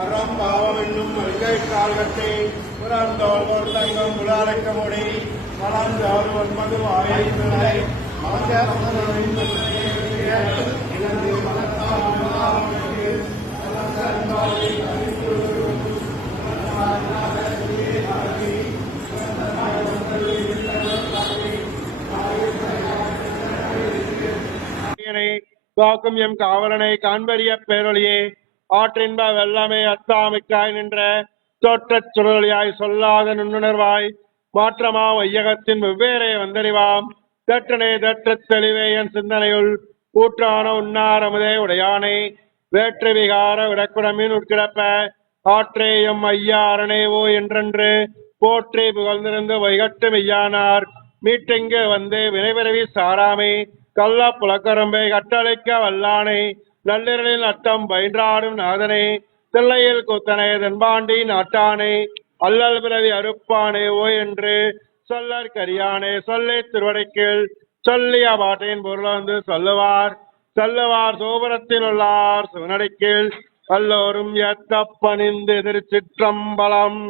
அறம் பாவம் என்னும் மல்கை கால்கட்டை புறந்தோல் பொருத்தங்கம் புலாலக்க முடி வளர்ந்தோல் ஒன்பது வாயை காக்கும் எம் காவலனை காண்பறிய பேரொழியே ஆற்றின்ப வெள்ளமே அத்தாமிக்காய் நின்ற தோற்றச் சுழலியாய் சொல்லாத நுண்ணுணர்வாய் மாற்றமா வையகத்தின் வெவ்வேறே வந்தறிவாம் தேற்றனே தேற்றத் தெளிவே என் சிந்தனையுள் ஊற்றான உண்ணாரமுதே உடையானே வேற்று விகார விடக்குடமின் உட்கிடப்ப ஆற்றேயும் ஐயா அரணேவோ என்றென்று போற்றி புகழ்ந்திருந்து வைகட்டு மெய்யானார் மீட்டெங்கு வந்து வினைபிறவி சாராமே கள்ள புலக்கரும்பை கட்டளைக்க வல்லானே நள்ளிரலில் நட்டம் பயின்றாடும் நாதனே தில்லையில் கூத்தனே தென்பாண்டி நாட்டானே அல்லல் பிறவி அறுப்பானே ஓ என்று சொல்லற் கரியானே சொல்லி திருவடைக்கில் சொல்லிய பாட்டின் பொருள் வந்து சொல்லுவார் சோபுரத்தில் உள்ளார் சிவனடைக்கில் எல்லோரும் ஏத்த பணிந்து திருச்சிற்றம்பலம்.